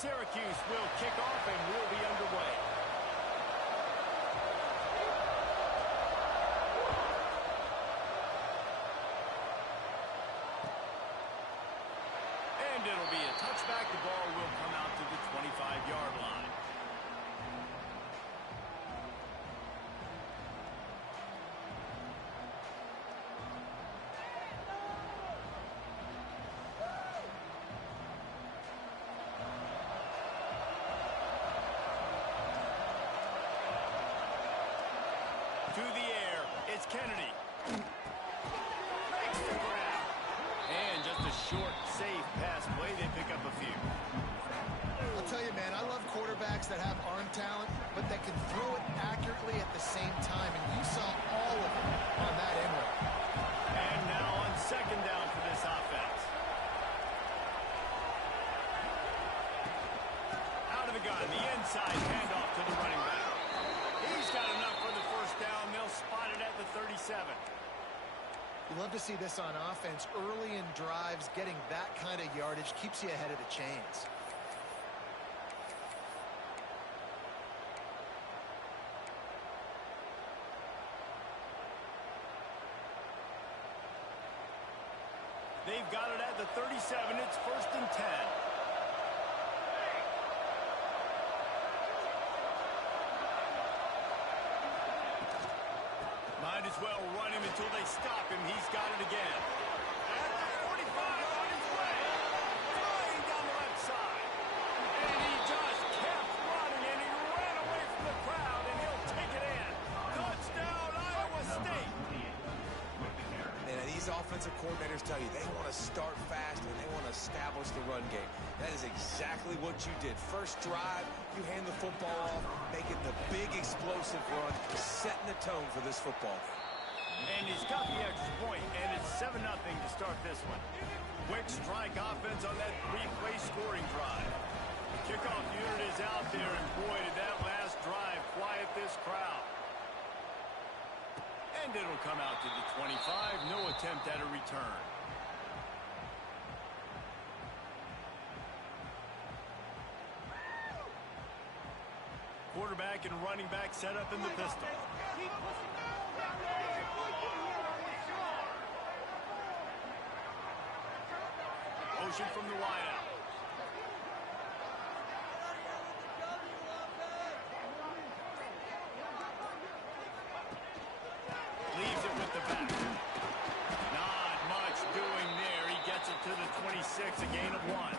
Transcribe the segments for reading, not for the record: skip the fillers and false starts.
Syracuse will kick off and we'll be underway. And it'll be a touchback. The ball will come out to the 25-yard line. To the air, it's Kennedy. Makes the grab. And just a short, safe pass play. They pick up a few. I'll tell you, man, I love quarterbacks that have arm talent, but that can throw it accurately at the same time. And you saw all of it on that end route. And now on second down for this offense. Out of the gun, the inside handoff to the running back. He's got enough for the first down. They'll spot it at the 37. You love to see this on offense. Early in drives, getting that kind of yardage keeps you ahead of the chains. They've got it at the 37. It's 1st and 10. Might as well run him until they stop him. He's got it again. At the 45, on his way. Flying down the left side. And he just kept running, and he ran away from the crowd, and he'll take it in. Touchdown, Iowa State. And these offensive coordinators tell you they want to start fast and they want to establish the run game. That is exactly what you did. First drive, you hand the football off, making the big explosive run, setting the tone for this football game. And he's got the extra point, and it's 7-0 to start this one. Quick strike offense on that 3-play scoring drive. The kickoff unit is out there, and boy, did that last drive quiet this crowd. And it'll come out to the 25. No attempt at a return. Quarterback and running back set up in the pistol. Motion from the wideout. Leaves it with the back. Not much doing there. He gets it to the 26, a gain of 1.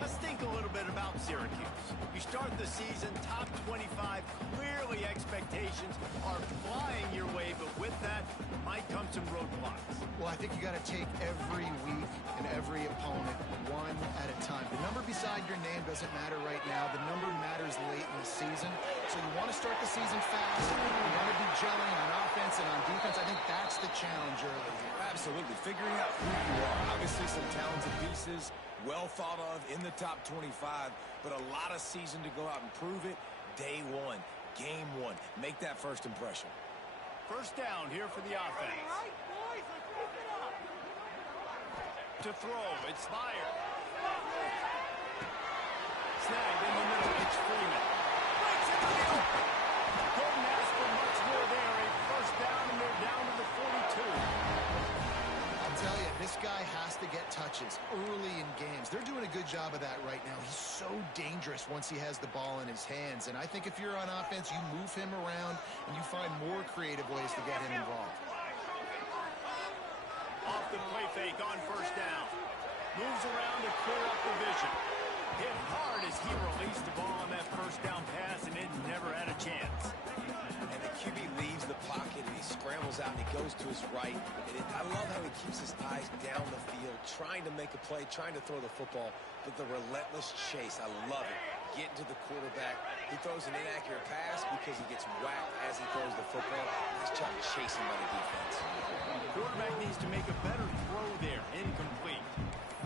Let's think a little bit about Syracuse. You start the season top 25. Clearly expectations are flying your way, but with that might come some roadblocks. Well, I think you got to take every week and every opponent one at a time. The number beside your name doesn't matter right now. The number matters late in the season. So you want to start the season fast. You want to be gelling on offense and on defense. I think that's the challenge early here. Absolutely. Figuring out who you are. Obviously some talented pieces, well thought of in the top 25, but a lot of season to go out and prove it. Day one, game one. Make that first impression. First down here for the offense. To throw, it's Meyer. Snagged in the middle, it's Freeman. Breaks it to the open. Couldn't ask for much more there. A first down, and they're down to the 42. I'll tell you, this guy has to get touches early in games. They're doing a good job of that right now. He's so dangerous once he has the ball in his hands. And I think if you're on offense, you move him around and you find more creative ways to get him involved. Off the play fake on first down. Moves around to clear up the vision. Hit hard as he released the ball on that first down pass, and it never had a chance. And the QB leaves the pocket, and he scrambles out, and he goes to his right. And I love how he keeps his eyes down the field, trying to make a play, trying to throw the football, but the relentless chase, I love it. Getting to the quarterback. He throws an inaccurate pass because he gets whacked as he throws the football. Nice job chasing by the defense. The quarterback needs to make a better throw there. Incomplete.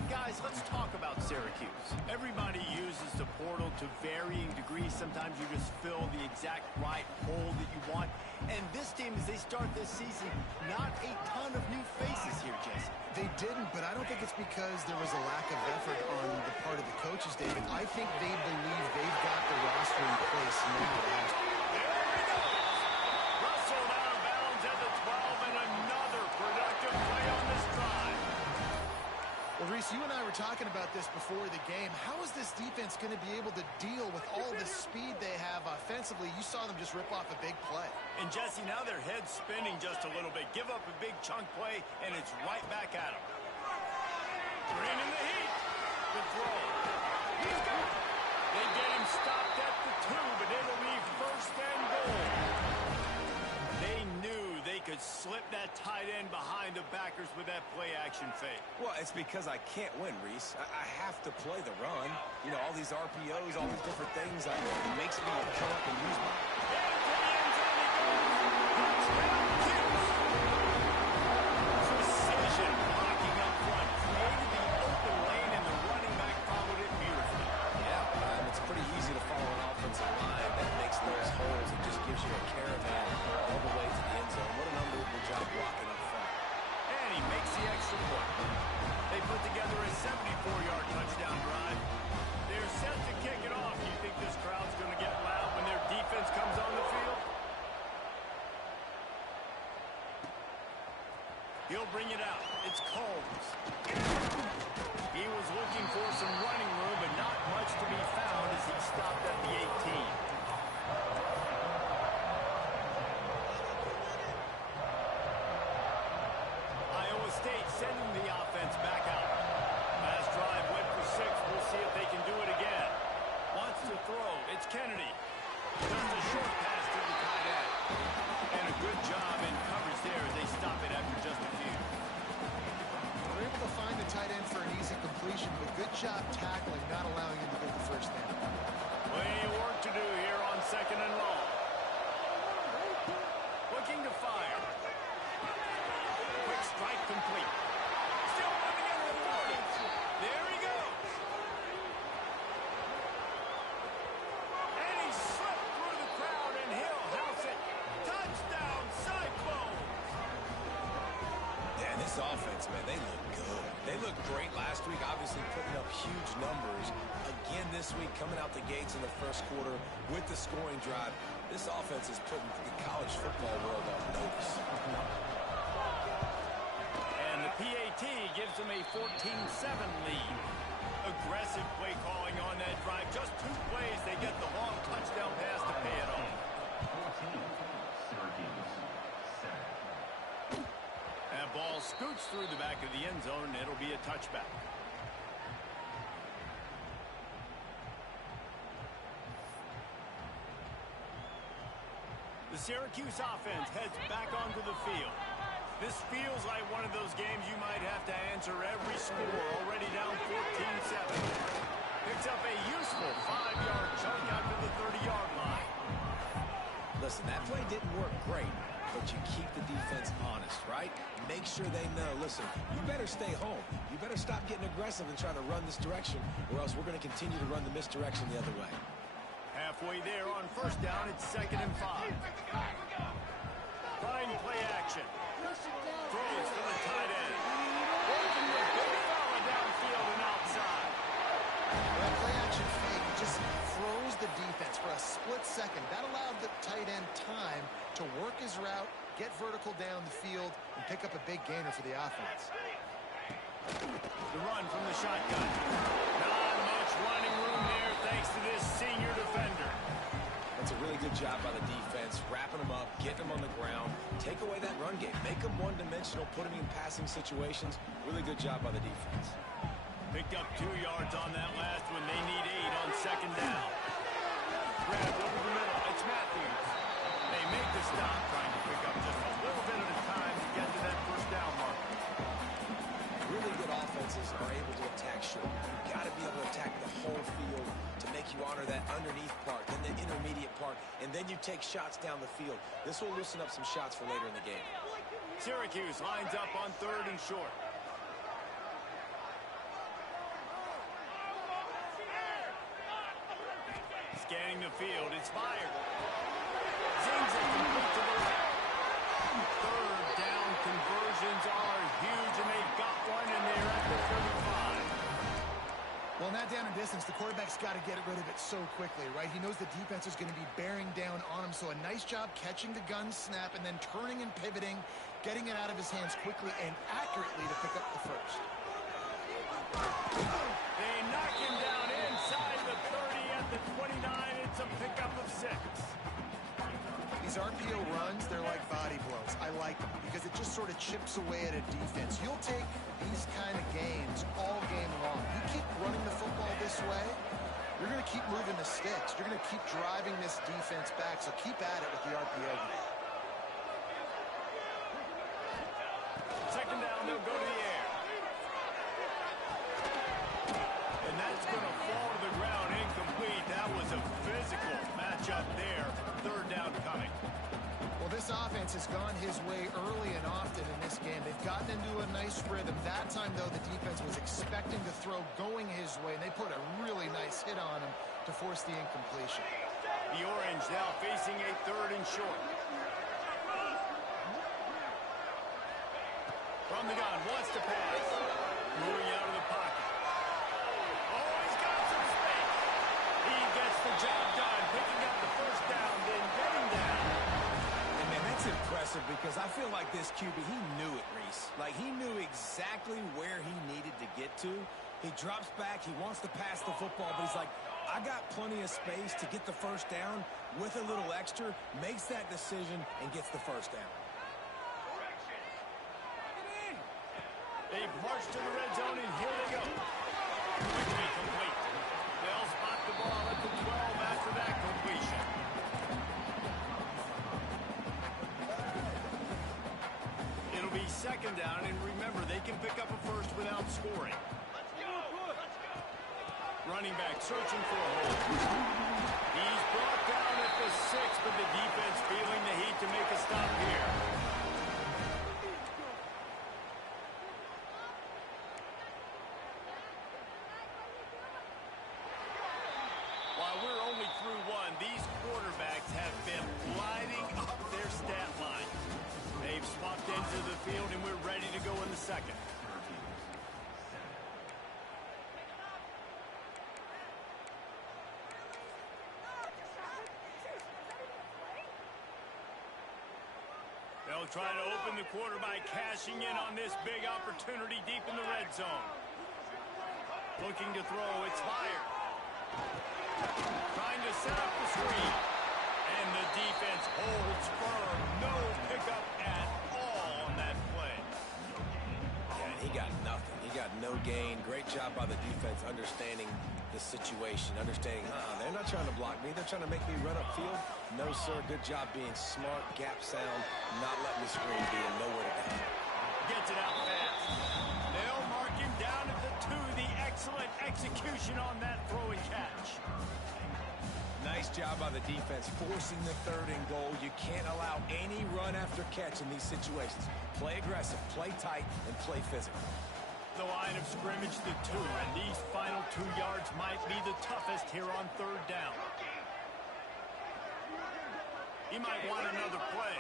Guys, let's talk about Syracuse. Everybody uses the portal to varying degrees. Sometimes you just fill the exact right hole that you want. And this team, as they start this season, not a ton of new faces here, Jesse. They didn't, but I don't think it's because there was a lack of effort on the part of the coaches, David. I think they believe they've got the roster in place now. There he goes. Rustled out of bounds at the 12, and another productive play on this drive. Well, Reese, you and I were talking about this before the game. How is this defense going to be able to deal with all the speed they have offensively? You saw them just rip off a big play. And, Jesse, now their head's spinning just a little bit. Give up a big chunk play, and it's right back at them. Bringing the heat. The throw. He's got it. They get him stopped at the 2, but it'll be first and goal. They knew they could slip that tight end behind the backers with that play-action fake. Well, it's because I can't win, Reese. I have to play the run. You know, all these RPOs, all these different things. It makes me come up and use my... Precision blocking up front. Created the open lane, and the running back followed it beautifully. Yeah, it's pretty easy to follow an offensive line that makes those holes and just gives you a caravan all the way to the end zone. What an unbelievable job blocking up front. And he makes the extra point. They put together a 74-yard touchdown drive. They're set to kick it off. You think this crowd's going to get loud when their defense comes on the field? He'll bring it out. It's Combs. He was looking for some running room, but not much to be found as he stopped at the 18. Iowa State sending the offense back out. Last drive went for 6. We'll see if they can do it again. Wants to throw. It's Kennedy. Just a short pass to the tight end. And a good job in coverage there as they stop it after just a few. They're able to find the tight end for an easy completion, but good job tackling, not allowing him to get the first down. Plenty of work to do here on second and long. Looking to fire. Quick strike complete. Still running at the 40. There he goes. And he slipped through the crowd, and he'll house it. Touchdown, Cyclones. Yeah, this offense, man, they look good. They looked great last week, obviously putting up huge numbers. Again this week, coming out the gates in the first quarter with the scoring drive. This offense is putting the college football world on notice. And the PAT gives them a 14-7 lead. Aggressive play calling on that drive. Just 2 plays, they get the long touchdown pass to pay it off. That ball scoots through the back of the end zone, and it'll be a touchback. The Syracuse offense heads back onto the field. This feels like one of those games you might have to answer every score, already down 14-7. Picks up a useful 5-yard chunk after the 30-yard line. Listen, that play didn't work great, but you keep the defense honest, right? Make sure they know, listen, you better stay home. You better stop getting aggressive and trying to run this direction, or else we're going to continue to run the misdirection the other way. Halfway there on first down, it's 2nd and 5. Fine play action. Throws to the tight end. Working the big fella downfield and outside. That play action fake just froze the defense for a split second. That allowed the tight end time to work his route, get vertical down the field, and pick up a big gainer for the offense. The run from the shotgun. Not much running room there thanks to this senior defender. That's a really good job by the defense, wrapping them up, getting them on the ground, take away that run game, make them one-dimensional, put them in passing situations. Really good job by the defense. Picked up 2 yards on that last one. They need 8 on second down. Grabbed over the middle. It's Matthews. They make the stop, trying to pick up just a little bit at a time to get to that first down mark. Really good offenses are able to attack short. You've got to be able to attack the whole field to make you honor that underneath part, then the intermediate part, and then you take shots down the field. This will loosen up some shots for later in the game. Syracuse lines up on 3rd and short. Scanning the field, it's fired. Zings it complete to the right. 3rd down conversions are huge, and they've got one down in distance, the quarterback's got to get rid of it so quickly, right? He knows the defense is going to be bearing down on him, so a nice job catching the gun snap and then turning and pivoting, getting it out of his hands quickly and accurately to pick up the first. They knock him down inside the 30 at the 29. It's a pickup of 6. These RPO runs, they're like body blows. I like them because it just sort of chips away at a defense. You'll take these kind of gains all game long. You keep running the football this way, you're going to keep moving the sticks. You're going to keep driving this defense back, so keep at it with the RPO game. Second down, they'll go to the air. And that's going to fall to the ground incomplete. That was a physical matchup there. Third down coming. Well, this offense has gone his way early and often in this game. They've gotten into a nice rhythm. That time, though, the defense was expecting to throw going his way, and they put a really nice hit on him to force the incompletion. The Orange now facing a 3rd and short. From the gun, wants to pass. Moving out of the pocket. Oh, he's got some space. He gets the job done, picking up the first down, then getting down. And man, that's impressive because I feel like this QB, he knew it, Reese. Like, he knew exactly where he needed to get to. He drops back, he wants to pass the football, but he's like, I got plenty of space to get the first down with a little extra, makes that decision, and gets the first down. They march to the red zone, and here they go. Quickly complete. They'll spot the ball at the 12 after that completion. It'll be second down, and remember, they can pick up a first without scoring. Running back searching for a hole. He's brought down at the 6, but the defense feeling the heat to make a stop here. While we're only through one, these quarterbacks have been lighting up their stat line. They've swapped into the field, and we're ready to go in the second. They'll try to open the quarter by cashing in on this big opportunity deep in the red zone. Looking to throw, it's fired. Trying to set up the screen. And the defense holds firm. No pickup at all on that play. Yeah, he got nothing. He got no gain. Great job by the defense understanding the situation, understanding, they're not trying to block me. They're trying to make me run upfield. No, sir. Good job being smart, gap sound, not letting the screen be and nowhere to go. Gets it out fast. They'll mark him down at the 2. The excellent execution on that throw and catch. Nice job by the defense forcing the 3rd and goal. You can't allow any run after catch in these situations. Play aggressive, play tight, and play physical. The line of scrimmage, the 2, and these final 2 yards might be the toughest here on 3rd down. He might want another play.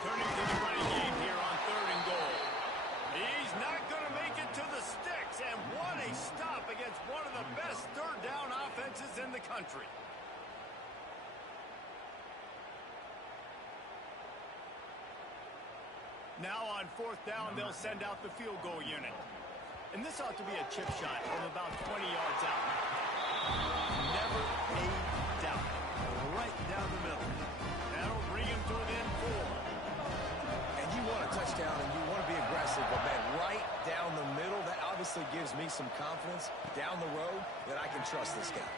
Turning to the running game here on 3rd and goal. He's not going to make it to the sticks, and what a stop against one of the best 3rd down offenses in the country. Now on 4th down, they'll send out the field goal unit. And this ought to be a chip shot from about 20 yards out. Never a doubt. Right down the middle. That'll bring him to within 4. And you want a touchdown and you want to be aggressive, but man, right down the middle, that obviously gives me some confidence down the road that I can trust this guy.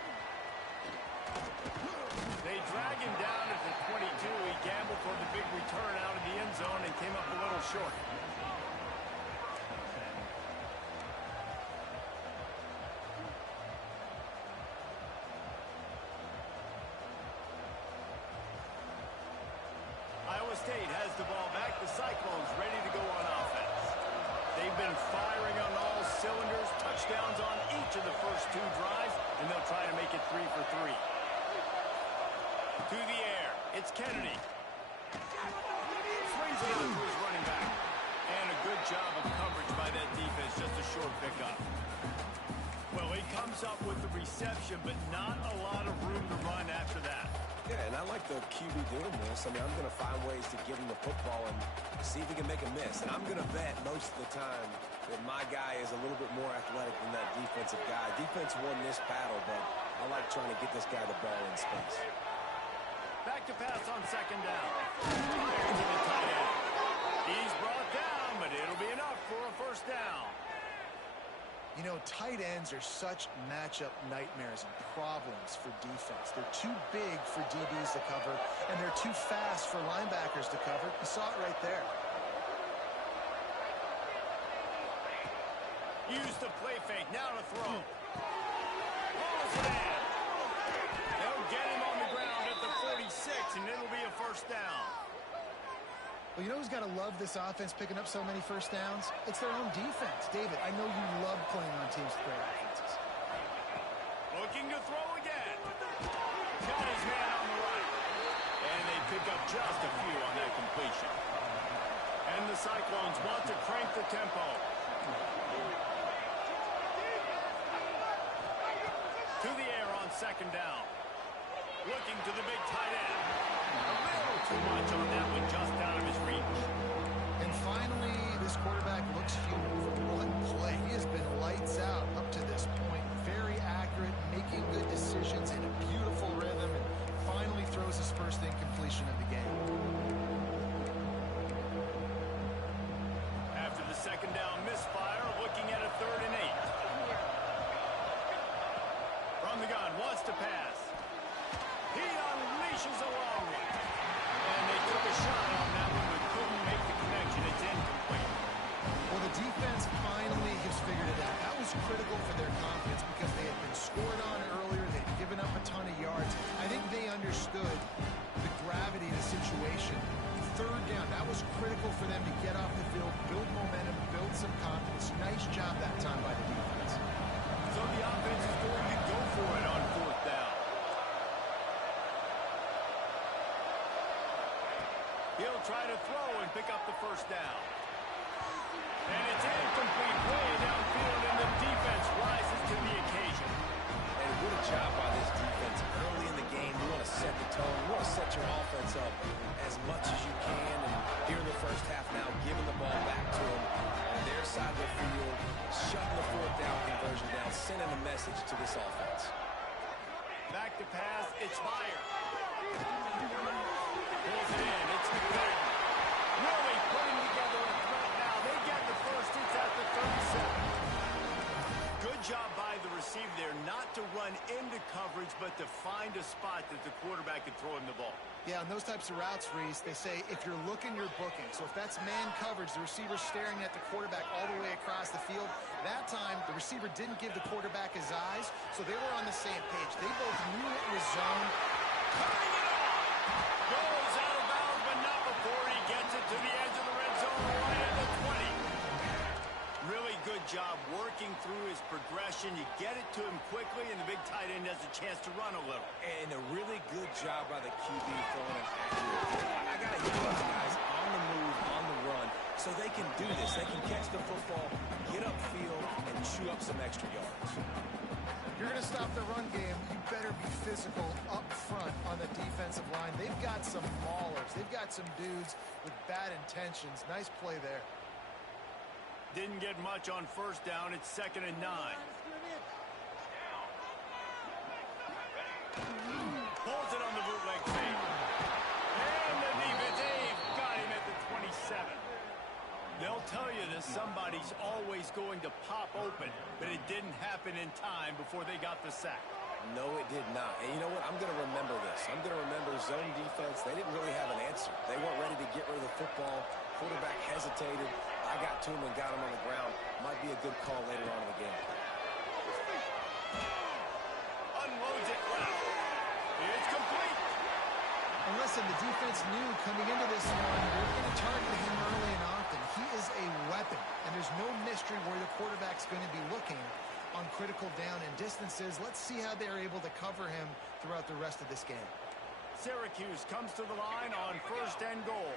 They drag him down at the 22. He gambled for the big return out of the end zone and came up a little short. Iowa State has the ball back. The Cyclones ready to go on offense. They've been firing on all cylinders, touchdowns on each of the first 2 drives, and they'll try to make it 3 for 3. To the air. It's Kennedy. Swings it out to his running back. And a good job of coverage by that defense. Just a comes up with the reception, but not a lot of room to run after that. Yeah, and I like the QB doing this. I mean, I'm going to find ways to give him the football and see if he can make a miss. And I'm going to bet most of the time that my guy is a little bit more athletic than that defensive guy. Defense won this battle, but I like trying to get this guy the ball in space. Back to pass on second down. Fires to the tight end. He's brought down, but it'll be enough for a first down. You know, tight ends are such matchup nightmares and problems for defense. They're too big for DBs to cover, and they're too fast for linebackers to cover. You saw it right there. Use the play fake. Now to throw. Balls it in. They'll get him on the ground at the 46, and it'll be a first down. Well, you know who's got to love this offense picking up so many first downs? It's their own defense. David, I know you love playing on teams with great offenses. Looking to throw again. Got his man on the right. And they pick up just a few on that completion. And the Cyclones want to crank the tempo. To the air on second down. Looking to the big tight end. A little too much on that one, just out of his reach. And finally, this quarterback looks human for one play. He has been lights out up to this point. Very accurate, making good decisions in a beautiful rhythm, and finally throws his first incompletion of the game. After the second down misfire, looking at a 3rd and 8. From the gun, wants to pass. He unleashes a long one. And they took a shot on that one, but couldn't make the connection. It's incomplete. Well, the defense finally has figured it out. That was critical for their confidence because they had been scored on earlier. They'd given up a ton of yards. I think they understood the gravity of the situation. 3rd down, that was critical for them to get off the field, build momentum, build some confidence. Nice job that time by the defense. So the offense is going to go for it on 4th down. He'll try to throw and pick up the first down. And it's incomplete way downfield, and the defense rises to the occasion. And what a job by this defense. Early in the game, you want to set the tone. You want to set your offense up as much as you can. And here in the first half now, giving the ball back to them on their side of the field, shutting the 4th down conversion down, sending a message to this offense. Back to pass, it's Meyer. Pulls it in, it's McFadden. Really putting together a threat now. They get the first, it's at the 37. Good job by the receiver there, not to run into coverage, but to find a spot that the quarterback can throw him the ball. Yeah, on those types of routes, Reese, they say if you're looking, you're booking. So if that's man coverage, the receiver's staring at the quarterback all the way across the field. That time, the receiver didn't give the quarterback his eyes, so they were on the same page. They both knew it was zone. Cutting it off! Goes out of bounds, but not before he gets it to the edge of the red zone, right at the 20. Really good job working through his progression. You get it to him quickly, and the big tight end has a chance to run a little. And a really good job by the QB throwing an accurate. I got to hit those guys on the move, on the run, so they can do this. They can catch the football, get upfield, and chew up some extra yards. If you're going to stop the run game, you better be physical up front on the defensive line. They've got some maulers. They've got some dudes with bad intentions. Nice play there. Didn't get much on first down. It's 2nd and 9. Pulls it on the bootleg fake. And the defense, they've got him at the 27. They'll tell you that somebody's always going to pop open, but it didn't happen in time before they got the sack. No, it did not. And you know what? I'm going to remember this. I'm going to remember zone defense. They didn't really have an answer. They weren't ready to get rid of the football. Quarterback hesitated. I got to him and got him on the ground. Might be a good call later on in the game. Unloads it left. It's complete. And listen, the defense knew coming into this one, they're going to target him early and often. He is a weapon, and there's no mystery where the quarterback's going to be looking on critical down and distances. Let's see how they're able to cover him throughout the rest of this game. Syracuse comes to the line on 1st and goal.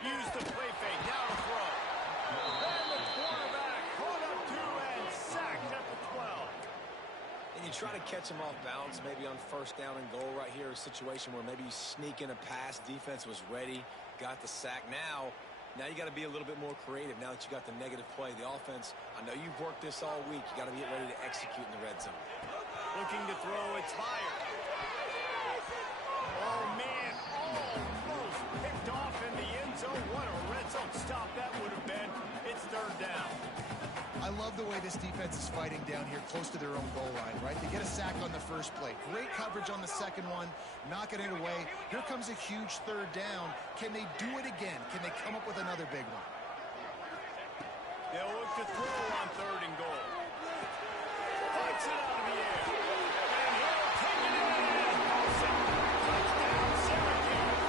Use the play fake. try to catch him off balance, maybe on first down and goal right here, a situation where maybe you sneak in a pass. Defense was ready, got the sack. Now you got to be a little bit more creative now that you got the negative play. The offense, I know you've worked this all week. You got to get ready to execute in the red zone. Looking to throw, it's fired. Oh, man, almost picked off in the end zone. What a red zone stop that would have been. It's third down. I love the way this defense is fighting down here close to their own goal line, right? They get a sack on the first play. Great coverage on the second one, knocking it away. Here comes a huge third down. Can they do it again? Can they come up with another big one? They'll look to throw on third and goal. Fights it out of the air. And he'll take it in. Touchdown, Syracuse.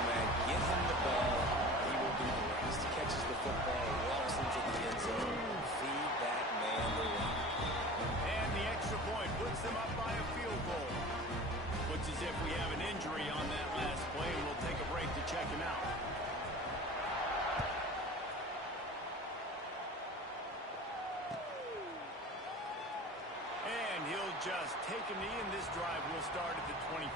Man, get him the ball. He will do the rest. He catches the football, walks into the end zone. Feed that man the rock. And the extra point puts them up by a field goal. Looks as if we have an injury on that last play, and we'll take a break to check him out. And he'll just take a knee, and this drive will start at the 25.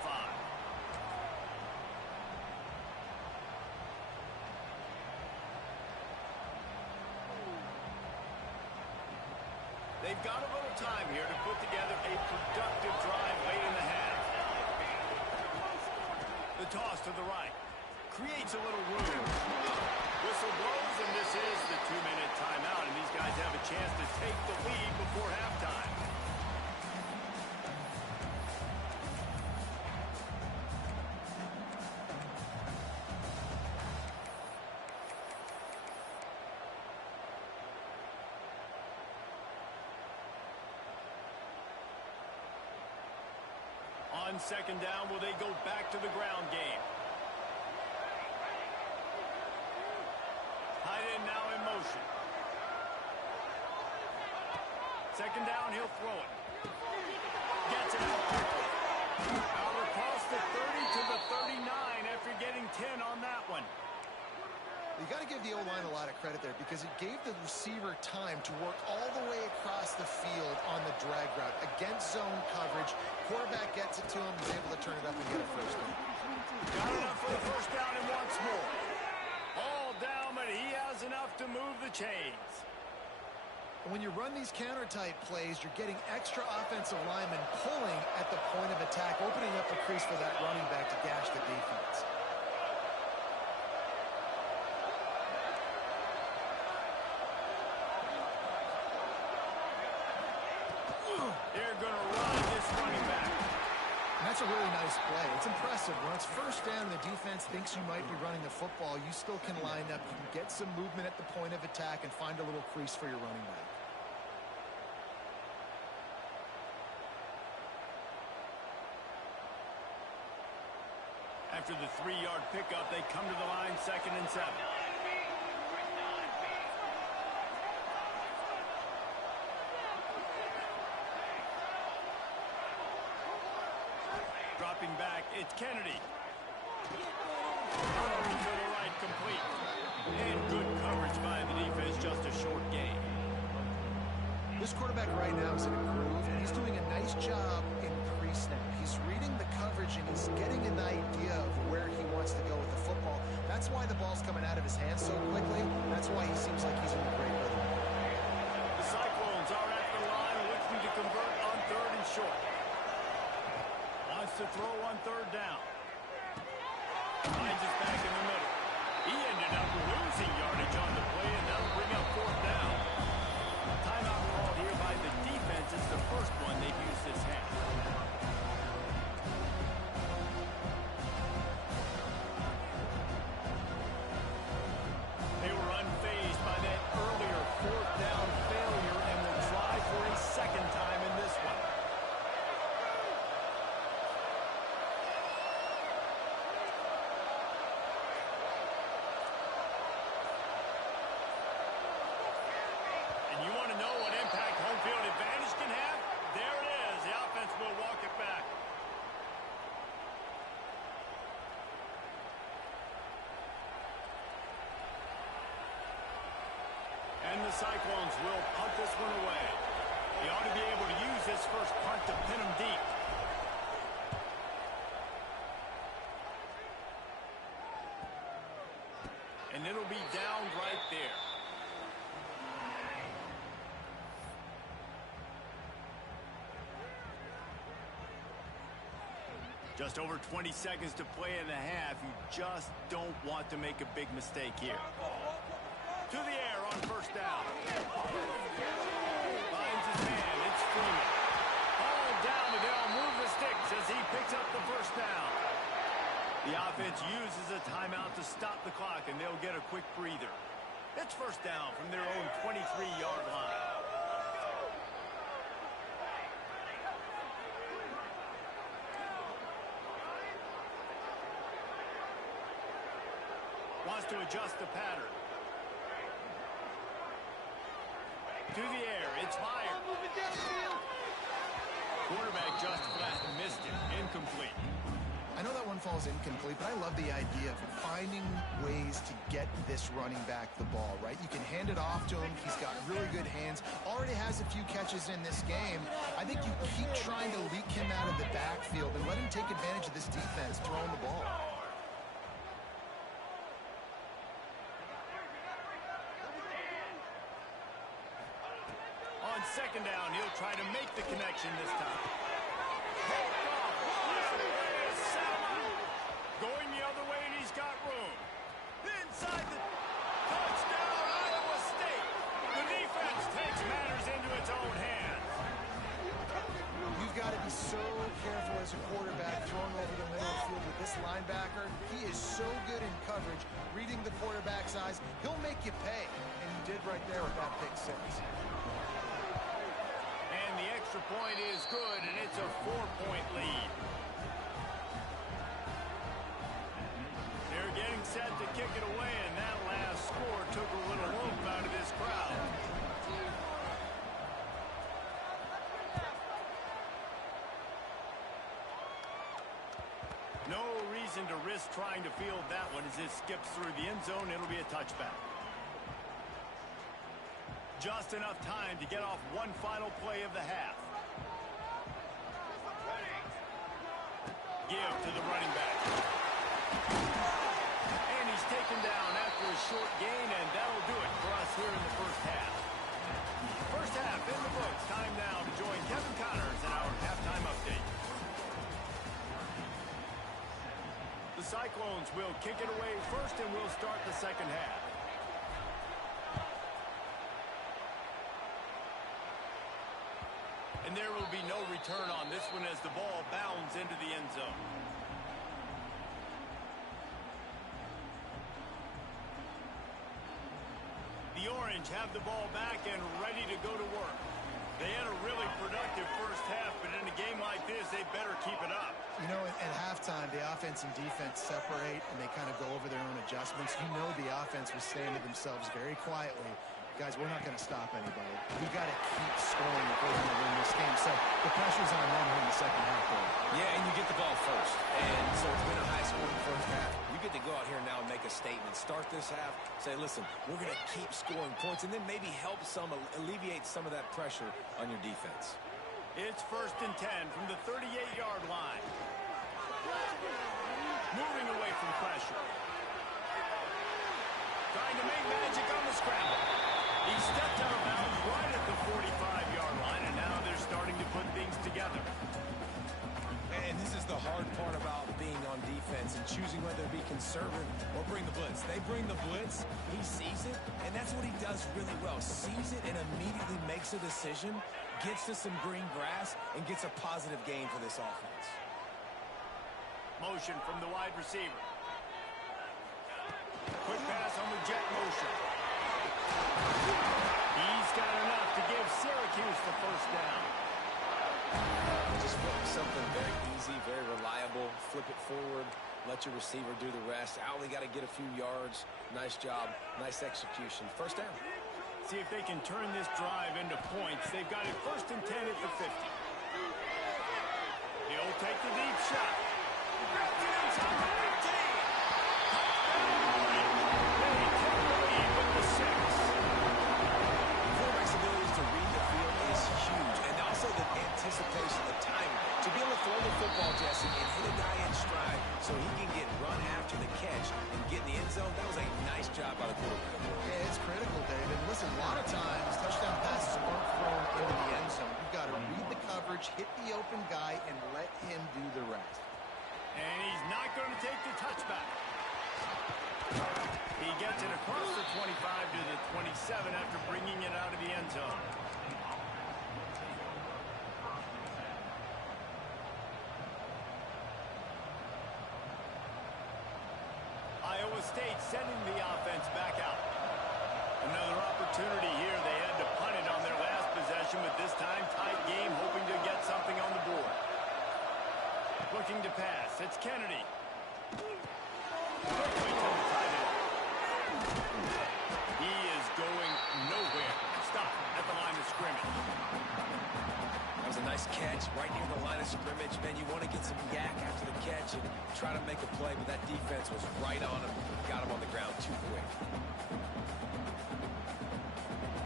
They've got a little time here to put together a productive drive late in the half. The toss to the right. Creates a little room. Whistle blows, and this is the 2-minute timeout, and these guys have a chance to take the lead before halftime. On second down, will they go back to the ground game? Tight end now in motion. Second down, he'll throw it. Gets it out quickly. Out across the 30 to the 39 after getting 10 on that one. You got to give the O-line a lot of credit there because it gave the receiver time to work all the way across the field on the drag route against zone coverage. Quarterback gets it to him, he's able to turn it up and get a first down. Got enough for the first down and wants more. All down, but he has enough to move the chains. And when you run these counter-type plays, you're getting extra offensive linemen pulling at the point of attack, opening up a crease for that running back to gash the defense. They're going to run this running back. And that's a really nice play. It's impressive. When it's first down and the defense thinks you might be running the football, you still can line up. You can get some movement at the point of attack and find a little crease for your running back. After the 3-yard pickup, they come to the line, 2nd and 7. Dropping back, it's Kennedy. To the right, complete. And good coverage by the defense, just a short gain. This quarterback right now is in a groove, and he's doing a nice job in pre-snap. He's reading the coverage, and he's getting an idea of where he wants to go with the football. That's why the ball's coming out of his hands so quickly. That's why he seems like he's in a great rhythm. The Cyclones are at the line, looking to convert on 3rd and short. Wants to throw on 3rd down. Finds it back in the middle. He ended up losing yardage on the play, and that'll bring up 4th down. Timeout called here by the defense. It's the first one they've used this half. They were unfazed by that earlier 4th down failure and will try for a second time in this one. And you want to know what impact home field advantage can have? There it is. The offense will walk it back. And the Cyclones will punt this one away. He ought to be able to use this first punt to pin him deep. And it'll be down right there. Just over 20 seconds to play in the half. You just don't want to make a big mistake here. To the air on first down. Finds his man. It's Freeman. All down, and they'll move the sticks as he picks up the first down. The offense uses a timeout to stop the clock, and they'll get a quick breather. It's first down from their own 23-yard line. Wants to adjust the pattern. To the air, it's fired. Quarterback just flat missed it. Incomplete. I know that one falls incomplete, but I love the idea of finding ways to get this running back the ball, right? You can hand it off to him. He's got really good hands. Already has a few catches in this game. I think you keep trying to leak him out of the backfield and let him take advantage of this defense throwing the ball. On second down, he'll try to make the connection this time. Going the other way, and he's got room. Inside the touchdown, Iowa State. The defense takes matters into its own hands. You've got to be so careful as a quarterback throwing over the middle of the field with this linebacker. He is so good in coverage, reading the quarterback's eyes. He'll make you pay, and he did right there with that pick six. And the extra point is good, and it's a 4-point lead. They're getting set to kick it away, and that last score took a little hope out of this crowd. No reason to risk trying to field that one as it skips through the end zone. It'll be a touchback. Just enough time to get off one final play of the half. Give to the running back. And he's taken down after a short gain, and that'll do it for us here in the first half. First half in the books. Time now to join Kevin Connors in our halftime update. The Cyclones will kick it away first, and we'll start the second half. And there will be no return on this one as the ball bounds into the end zone. The Orange have the ball back and ready to go to work. They had a really productive first half, but in a game like this, they better keep it up. You know, at halftime, the offense and defense separate, and they kind of go over their own adjustments. You know the offense was saying to themselves very quietly, guys, we're not going to stop anybody. We've got to keep scoring if we're going to win this game. So the pressure's on them here in the second half. Yeah, and you get the ball first. And so it's been a high-scoring first half. You get to go out here now and make a statement. Start this half, say, listen, we're going to keep scoring points, and then maybe help alleviate some of that pressure on your defense. It's 1st and 10 from the 38-yard line. Moving away from pressure. Trying to make magic on the scramble. He stepped out of bounds right at the 45-yard line, and now they're starting to put things together. And this is the hard part about being on defense and choosing whether to be conservative or bring the blitz. They bring the blitz, he sees it, and that's what he does really well. Sees it and immediately makes a decision, gets to some green grass, and gets a positive gain for this offense. Motion from the wide receiver. Quick pass on the jet motion. He's got enough to give Syracuse the first down. Just flip something very easy, very reliable. Flip it forward. Let your receiver do the rest. Only got to get a few yards. Nice job. Nice execution. First down. See if they can turn this drive into points. They've got it 1st and 10 at the 50. He'll take the deep shot. Inside the 15. They take the lead with the 6. The quarterback's ability to read the field is huge. football, Jesse, and hit a guy in stride so he can get run after the catch and get in the end zone. That was a nice job by the quarterback. Yeah, it's critical, David. Listen, a lot of times touchdown passes aren't thrown into the end zone. You've got to read the coverage, hit the open guy, and let him do the rest. And he's not going to take the touchback. He gets it across the 25 to the 27 after bringing it out of the end zone. Iowa State sending the offense back out. Another opportunity here. They had to punt it on their last possession, but this time tight game, hoping to get something on the board. Looking to pass. It's Kennedy. Quickly to the tight end. He is going nowhere. Stop at the line of scrimmage. That was a nice catch right near the line of scrimmage. Man, you want to get some yak after the catch and try to make a play, but that defense was right on him. Got him on the ground too quick.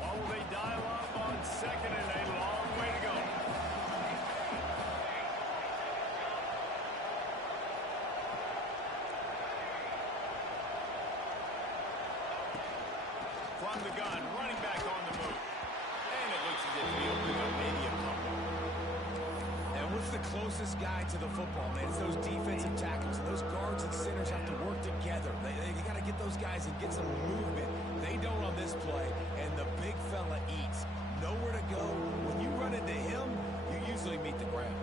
While they dial up on second and a long way to go. From the gun, running back on the move. And it looks as if he'll pick up maybe a couple. And what's the closest guy to the football, man? It's those defensive tackles. Those guards and centers have to work together. They got to get those guys and get some movement. They don't on this play, and the big fella eats. Nowhere to go. When you run into him, you usually meet the ground.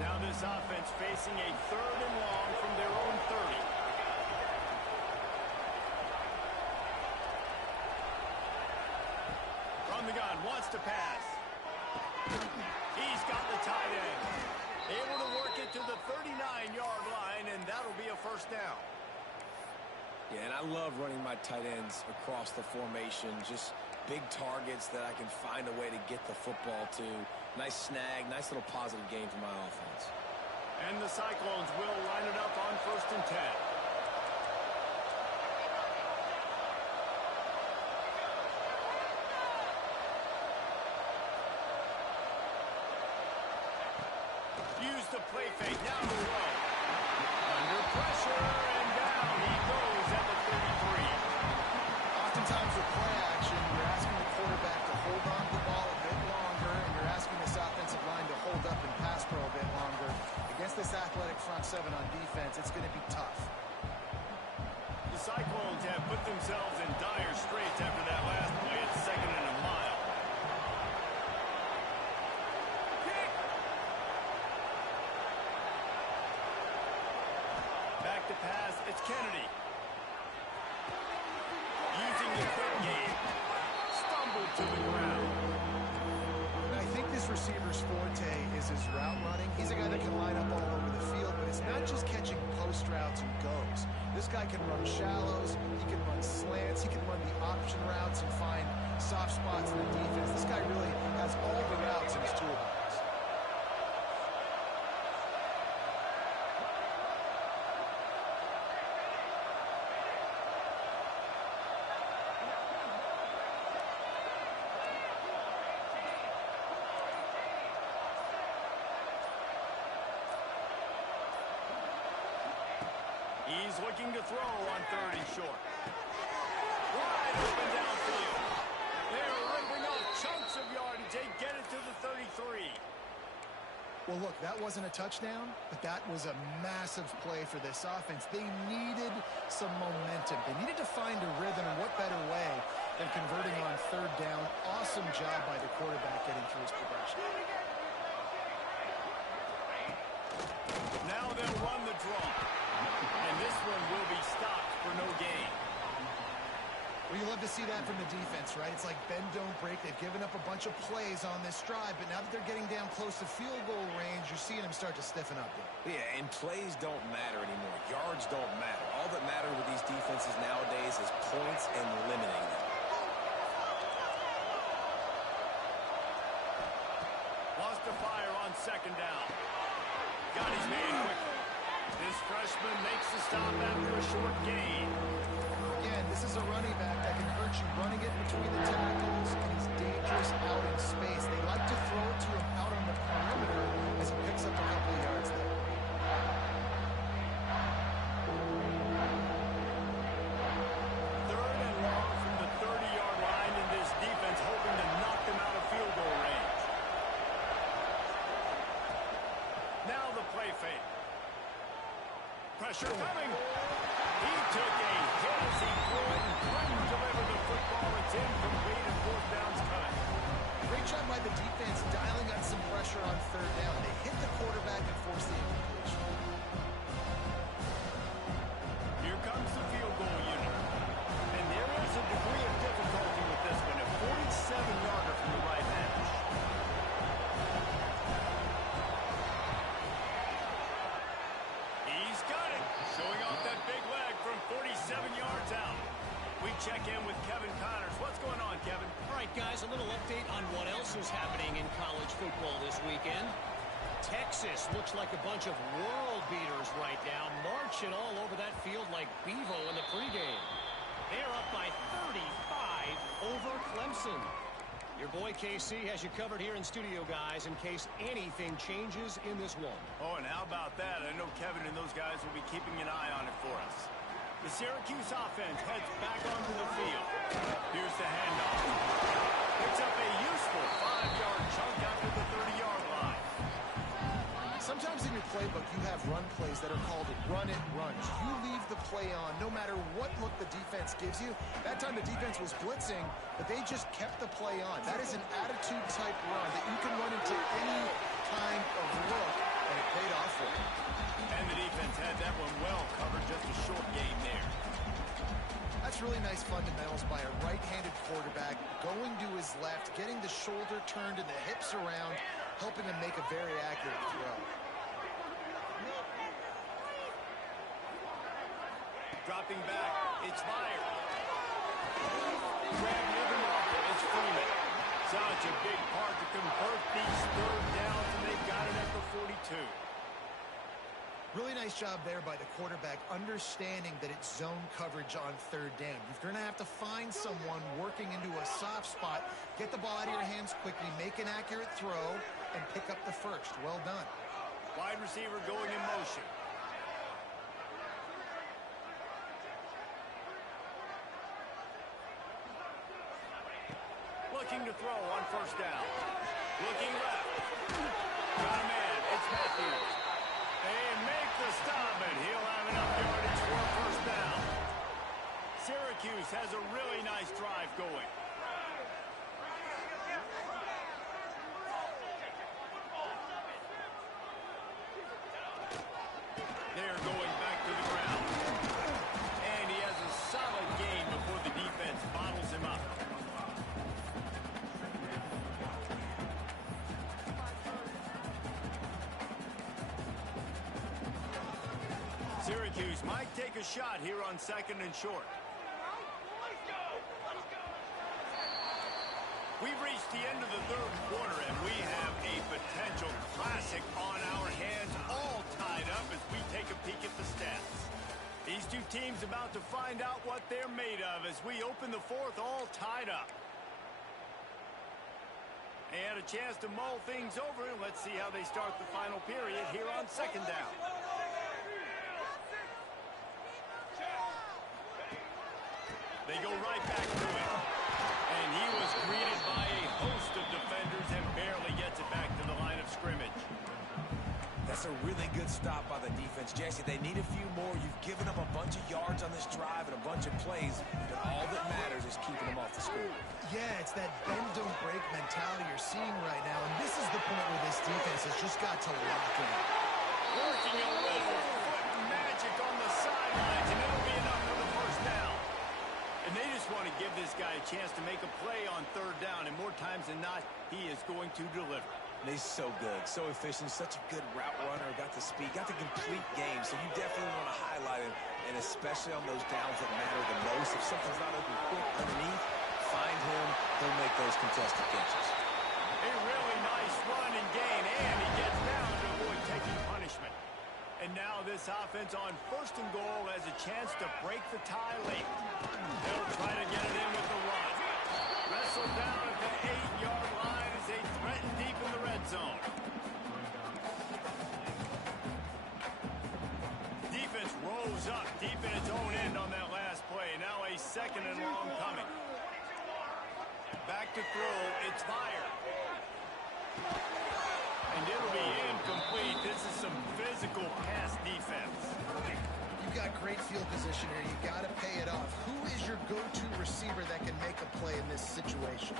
Now this offense facing a third and long from their own 30. From the gun, wants to pass. He's got the tight end. Able to work it to the 39-yard line, and that'll be a first down. Yeah, and I love running my tight ends across the formation. Just big targets that I can find a way to get the football to. Nice snag, nice little positive gain for my offense. And the Cyclones will line it up on 1st and 10. Use the play fake down the road. Under pressure and down he goes at the 33. Oftentimes with play action, you're asking the quarterback to hold on to the ball a bit longer, and you're asking this offensive line to hold up and pass pro a bit longer. Against this athletic front seven on defense, it's going to be tough. The Cyclones have put themselves in dire straits after that last play. It's 2nd and a mile. Kick! Back to pass. It's Kennedy. Using the quick game. Stumbled to the ground. I think this receiver's forte is his route running. He's a guy that can line up all over the field, but it's not just catching post routes and goes. This guy can run shallows, he can run slants, he can run the option routes and find soft spots in the defense. This guy really has all the routes in his toolbox. He's looking to throw on 3rd and short. Wide open downfield. They're ripping off chunks of yardage. They get it to the 33. Well, look, that wasn't a touchdown, but that was a massive play for this offense. They needed some momentum. They needed to find a rhythm, and what better way than converting on 3rd down. Awesome job by the quarterback getting through his progression. Now they'll run the draw. And this one will be stopped for no gain. Well, you love to see that from the defense, right? It's like bend, don't break. They've given up a bunch of plays on this drive, but now that they're getting down close to field goal range, you're seeing them start to stiffen up there. Yeah, and plays don't matter anymore. Yards don't matter. All that matters with these defenses nowadays is points and limiting them. Lost to fire on 2nd down. Got his man quickly. This freshman makes the stop after a short gain. Again, this is a running back that can hurt you running it between the tackles, and he's dangerous out in space. They like to throw it to him out on the perimeter as he picks up a couple of yards there. fake. Pressure coming. He took a hit as he threw it and couldn't deliver the football. It's incomplete and fourth down's cut. Great job by the defense dialing up some pressure on third down. They hit the quarterback and forced the incompletion. Here comes the field goal unit. And there is a degree of difficulty with this one. A 47-yarder from the right hash. He's got it. Showing off that big leg from 47 yards out. We check in with Kevin Connors. What's going on, Kevin? All right, guys, a little update on what else is happening in college football this weekend. Texas looks like a bunch of world beaters right now, marching all over that field like Bevo in the pregame. They're up by 35 over Clemson. Your boy KC has you covered here in studio, guys, in case anything changes in this one. Oh, and how about that? I know Kevin and those guys will be keeping an eye on it for us. The Syracuse offense heads back onto the field. Here's the handoff. Picks up a useful 5-yard chunk after the 30-yard line. Sometimes in your playbook, you have run plays that are called run-it runs. You leave the play on no matter what look the defense gives you. That time the defense was blitzing, but they just kept the play on. That is an attitude-type run that you can run into any kind of look, and it paid off for you. And the defense had that one well covered, just a short game there. That's really nice fundamentals by a right-handed quarterback, going to his left, getting the shoulder turned and the hips around, helping him make a very accurate throw. Dropping back, it's fired. Grab Living off it, it's Freeman. Such a big part to convert these third downs, and they've got it at the 42. Really nice job there by the quarterback, understanding that it's zone coverage on third down. You're going to have to find someone working into a soft spot, get the ball out of your hands quickly, make an accurate throw, and pick up the first. Well done. Wide receiver going in motion. Looking to throw on first down. Looking left. Got a man. It's Matthews. They make the stop, and he'll have enough yardage for a first down. Syracuse has a really nice drive going. They're going back to the ground. And he has a solid gain before the defense bottles him up. Syracuse might take a shot here on second and short. We've reached the end of the third quarter, and we have a potential classic on our hands, all tied up as we take a peek at the stats. These two teams about to find out what they're made of as we open the fourth, all tied up. And a chance to mull things over, and let's see how they start the final period here on second down. They go right back to it. And he was greeted by a host of defenders and barely gets it back to the line of scrimmage. That's a really good stop by the defense. Jesse, they need a few more. You've given up a bunch of yards on this drive and a bunch of plays, but all that matters is keeping them off the score. Yeah, it's that bend don't break mentality you're seeing right now, and this is the point where this defense has just got to lock in. Working a little foot magic on the sidelines, and it'll be enough for the first down. And they just want to give this guy a chance to make a play on third down, and more times than not, he is going to deliver. And he's so good, so efficient, such a good route runner, got the speed, got the complete game, so you definitely want to highlight him, and especially on those downs that matter the most. If something's not open quick underneath, find him, he'll make those contested catches. A really nice run and gain, and he gets down to avoid taking punishment. And now this offense on first and goal has a chance to break the tie late. They'll try to get it in with the run. Wrestled down at the 8-yard line as they threaten deep in the red zone. Defense rolls up deep in its own end on that last play. Now a second and long coming. Back to throw. It's fired. And it'll be incomplete. This is some physical situation here. You got to pay it off. Who is your go-to receiver that can make a play in this situation?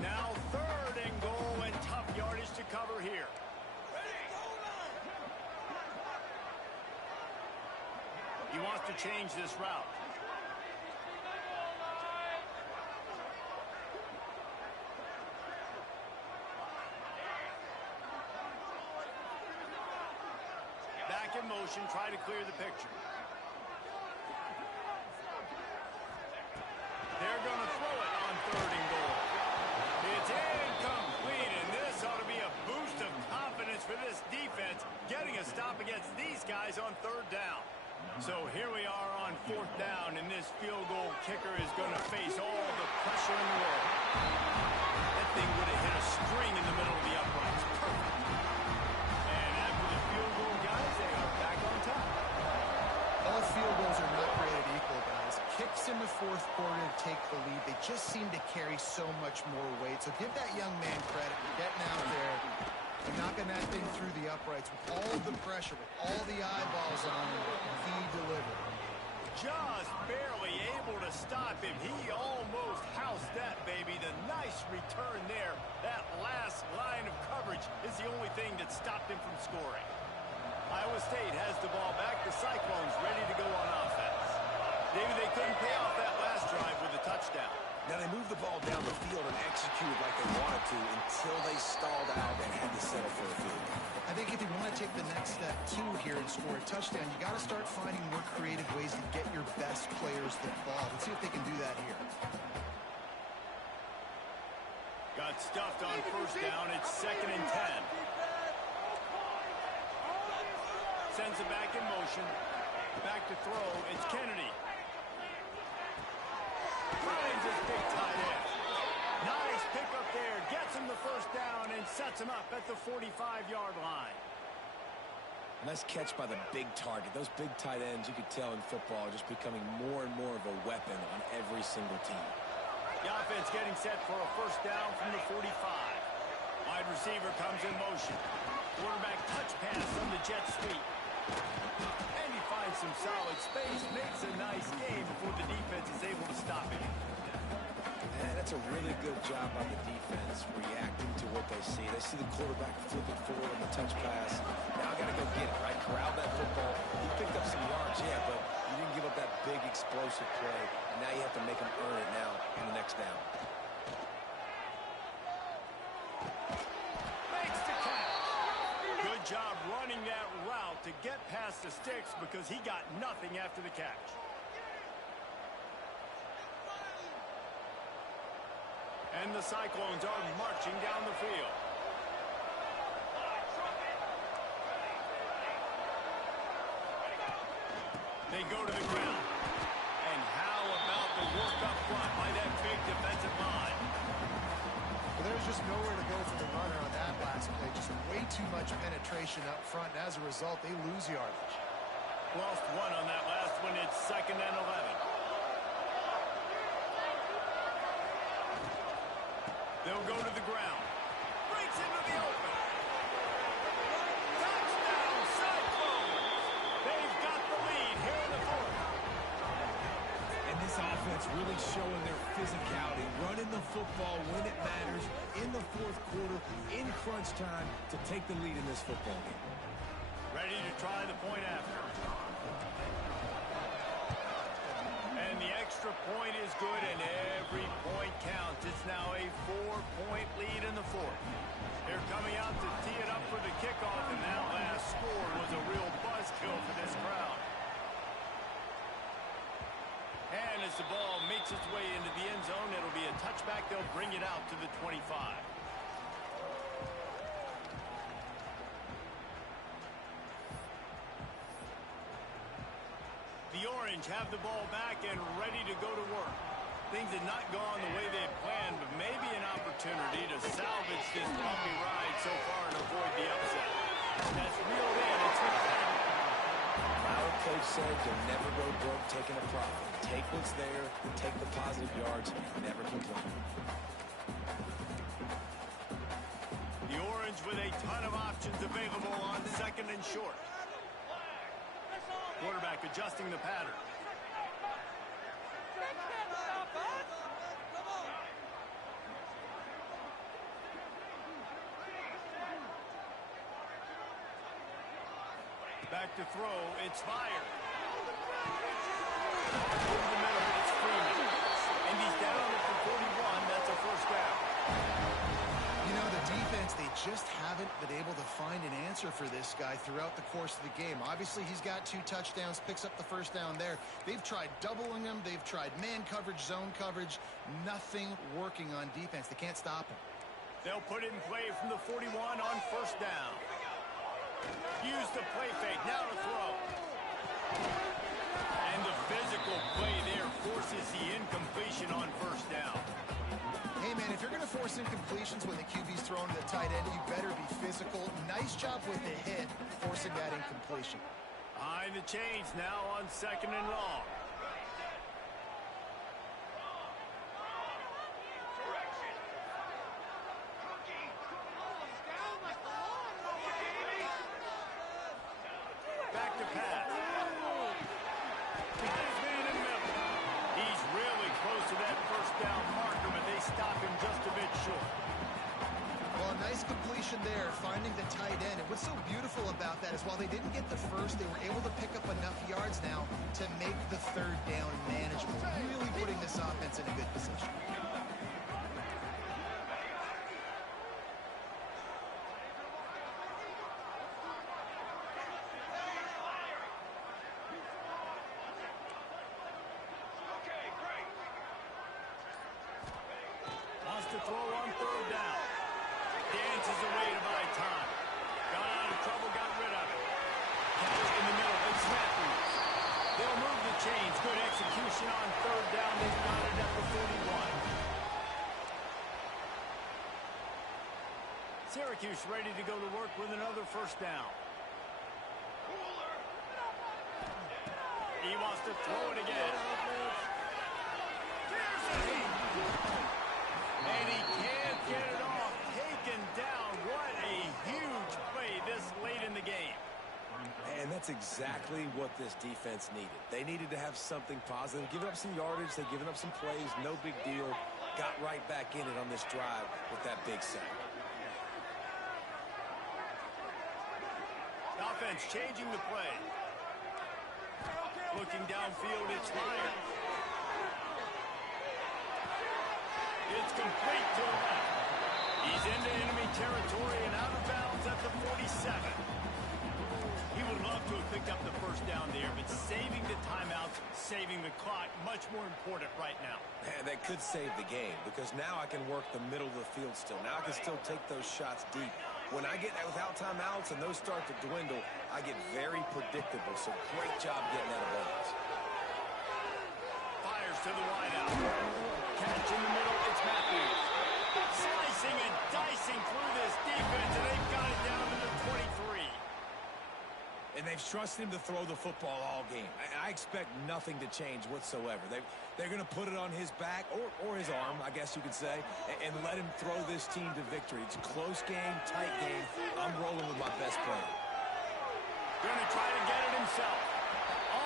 Now 3rd and goal, and tough yardage to cover here. He wants to change this route. Back in motion, try to clear the picture. They're going to throw it on 3rd and goal. It's incomplete, and this ought to be a boost of confidence for this defense, getting a stop against these guys on 3rd down. So here we are on 4th down, and this field goal kicker is going to face all the pressure in the world. That thing would have hit a string in the middle of the uprights. Perfect. And after the field goal, guys, they are back on top. All field goals are not created equal, guys. Kicks in the 4th quarter to take the lead. They just seem to carry so much more weight. So give that young man credit for getting out there and knocking that thing through the uprights with all the pressure, with all the eyeballs on him. He delivered. Just barely able to stop him. He almost housed that, baby. The nice return there. That last line of coverage is the only thing that stopped him from scoring. Iowa State has the ball back. The Cyclones ready to go on offense. Maybe they couldn't pay off that last drive with a touchdown. Now they moved the ball down the field and executed like they wanted to until they stalled out and had to settle for a field goal. I think if you want to take the next step, too, here and score a touchdown, you got to start finding more creative ways to get your best players the ball. Let's see if they can do that here. Got stuffed on 1st down. It's 2nd and 10. Sends it back in motion. Back to throw. It's Kennedy. Finds his big tight end. Nice pickup there. Gets him the 1st down and sets him up at the 45-yard line. Nice catch by the big target. Those big tight ends, you could tell in football, are just becoming more and more of a weapon on every single team. The offense getting set for a 1st down from the 45. Wide receiver comes in motion. Quarterback touch pass from the jet sweep. And he finds some solid space, makes a nice game before the defense is able to stop him. And that's a really good job by the defense, reacting to what they see. They see the quarterback flip it forward on the touch pass. Now I got to go get it, right? Corral that football. He picked up some yards, yeah, but you didn't give up that big explosive play. And now you have to make him earn it now on the next down. Makes the catch. Good job running that route to get past the sticks because he got nothing after the catch. And the Cyclones are marching down the field. They go to the ground. And how about the work up front by that big defensive line? Well, there's just nowhere to go for the runner on that last play. Just way too much penetration up front. And as a result, they lose yardage. Lost one on that last one. It's 2nd and 11. They'll go to the ground. Breaks into the open. Touchdown, Cyclones! They've got the lead here in the 4th. And this offense really showing their physicality, running the football when it matters in the 4th quarter, in crunch time, to take the lead in this football game. Ready to try the point after. And the extra point is good, and every point counts. It's now a 4-point lead in the 4th. They're coming out to tee it up for the kickoff, and that last score was a real buzzkill for this crowd. And as the ball makes its way into the end zone, it'll be a touchback. They'll bring it out to the 25. The Orange have the ball back and ready to go to work. Things had not gone the way they had planned, but maybe an opportunity to salvage this bumpy ride so far and avoid the upset. That's reeled in. It's McFadden. Our coach said you'll never go broke taking a profit. Take what's there, take the positive yards, and never complain. The Orange with a ton of options available on 2nd and short. quarterback adjusting the pattern. Back to throw. It's fired. Over the middle, it's Freeman. And he's down at the 41. That's a first down. You know, the defense, they just haven't been able to find an answer for this guy throughout the course of the game. Obviously, he's got 2 touchdowns, picks up the first down there. They've tried doubling him. They've tried man coverage, zone coverage. Nothing working on defense. They can't stop him. They'll put it in play from the 41 on first down. Use the play fake. Now to throw. And the physical play there forces the incompletion on first down. Hey, man, if you're going to force incompletions when the QB's throwing to the tight end, you better be physical. Nice job with the hit, forcing that incompletion. Behind the chains now on 2nd and long. Back to pass. Got his man in the middle. He's really close to that first down marker, but they stop him just a bit short. Well, a nice completion there, finding the tight end. And what's so beautiful about that is while they didn't get the first, they were able to pick up enough yards now to make the 3rd down manageable. Really putting this offense in a good position. Wants to throw on 3rd down. Dances away to buy time. Got out of trouble, got rid of it. Catch in the middle, it's Matthews. They'll move the chains. Good execution on 3rd down. They've got it at the 41. Syracuse ready to go to work with another first down. He wants to throw it again. And he can't get it off. Taken down. What a huge play this late in the game. And that's exactly what this defense needed. They needed to have something positive. Giving up some yardage. They've given up some plays. No big deal. Got right back in it on this drive with that big sack. Offense changing the play. Looking downfield, it's fired. It's complete to the left. He's into enemy territory and out of bounds at the 47. He would love to have picked up the first down there, but saving the timeouts, saving the clock, much more important right now. Man, that could save the game because now I can work the middle of the field still. Now I can still take those shots deep. When I get without timeouts and those start to dwindle, I get very predictable. So great job getting that abundance. Fires to the wideout. Catch in the middle, it's Matthews. Slicing and dicing through this defense, and they've got it down to the 23. And they've trusted him to throw the football all game. I expect nothing to change whatsoever. They're going to put it on his back, or his arm, I guess you could say, and let him throw this team to victory. It's a close game, tight game. I'm rolling with my best player. Going to try to get it himself.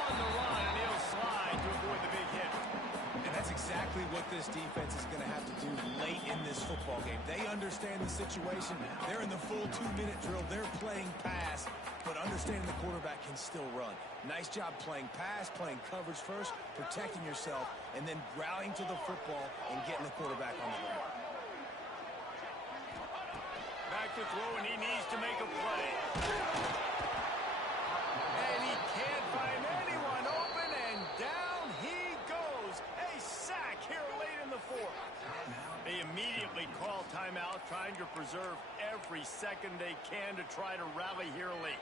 On the run, and he'll slide to avoid the big hit. And that's exactly what this defense is going to have to do late in this football game. They understand the situation. They're in the full 2-minute drill. They're playing pass, but understanding the quarterback can still run. Nice job playing pass, playing coverage first, protecting yourself, and then rallying to the football and getting the quarterback on the ground. Back to throw, and he needs to make a play. And he can't find anyone open, and down he goes. A sack here late in the 4th. They immediately call timeout, trying to preserve every second they can to try to rally here late.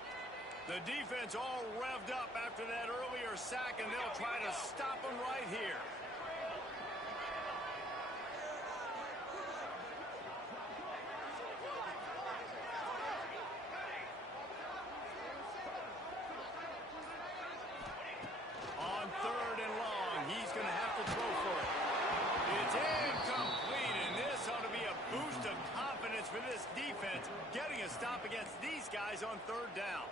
The defense all revved up after that earlier sack, and they'll try to stop them right here. On 3rd and long, he's going to have to throw for it. It's incomplete, and this ought to be a boost of confidence for this defense, getting a stop against these guys on 3rd down.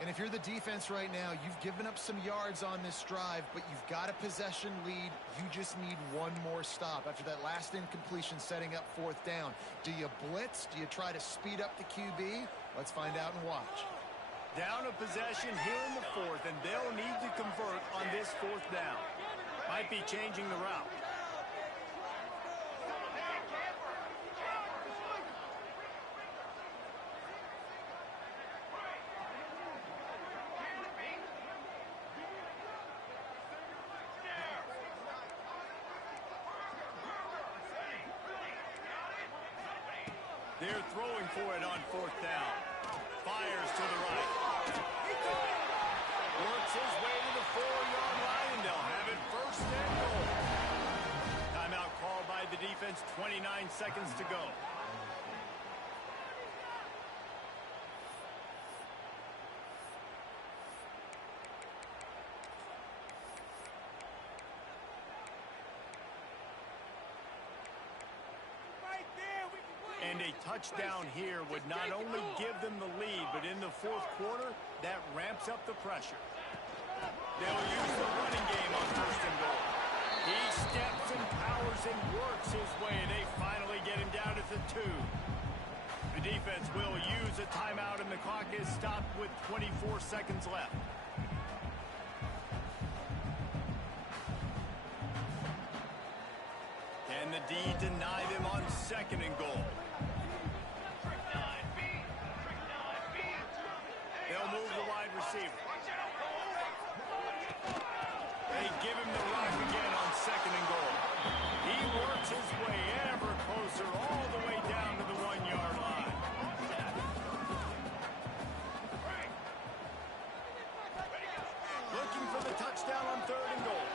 And if you're the defense right now, you've given up some yards on this drive, but you've got a possession lead. You just need one more stop. After that last incompletion setting up fourth down, do you blitz? Do you try to speed up the QB? Let's find out and watch. Down a possession here in the fourth, and they'll need to convert on this fourth down. Might be changing the route. They're throwing for it on fourth down. Fires to the right. Works his way to the 4-yard line, and they'll have it first and goal. Timeout called by the defense, 29 seconds to go. And a touchdown here would not only give them the lead, but in the fourth quarter, that ramps up the pressure. They'll use the running game on first and goal. He steps and powers and works his way. They finally get him down at the 2. The defense will use a timeout, and the clock is stopped with 24 seconds left. Can the D deny them on second and goal? They'll move the wide receiver. They give him the rock again on second and goal. He works his way ever closer all the way down to the 1-yard line. Looking for the touchdown on third and goal.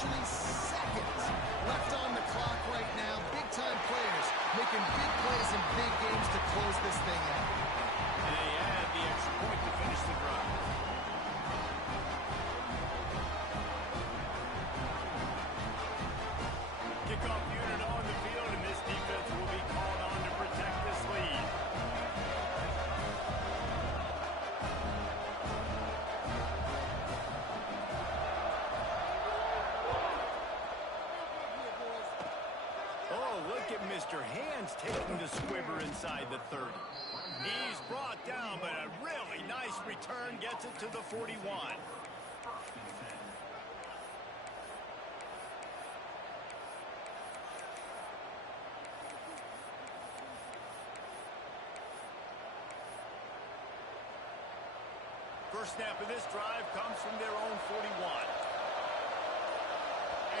Seconds left on the clock right now. Big-time players making big plays in big games to close this thing out. And they add the extra point to finish the drive. Kickoff unit on the field, and this defense will be called on to protect this lead. Look at Mr. Hands taking the squibber inside the 30. He's brought down, but a really nice return gets it to the 41. First snap of this drive comes from their own 41.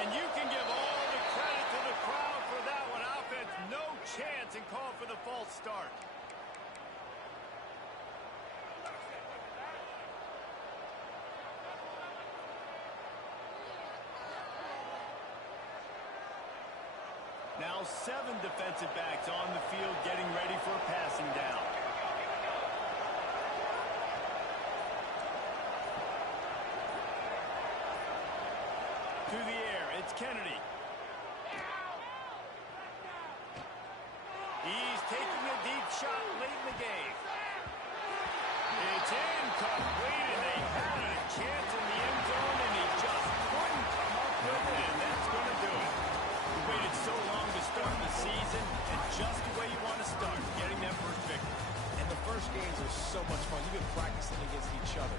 And you can give all the credit to the crowd for that one. Offense, no chance, and call for the false start. Now 7 defensive backs on the field getting ready for a passing down. To the air, it's Kennedy. He's taking a deep shot late in the game. It's incomplete, and they had a chance in the end zone, and he just couldn't come up with it, and that's going to do it. We waited so long to start the season, and just the way you want to start, getting that first victory. And the first games are so much fun. You've been practicing against each other.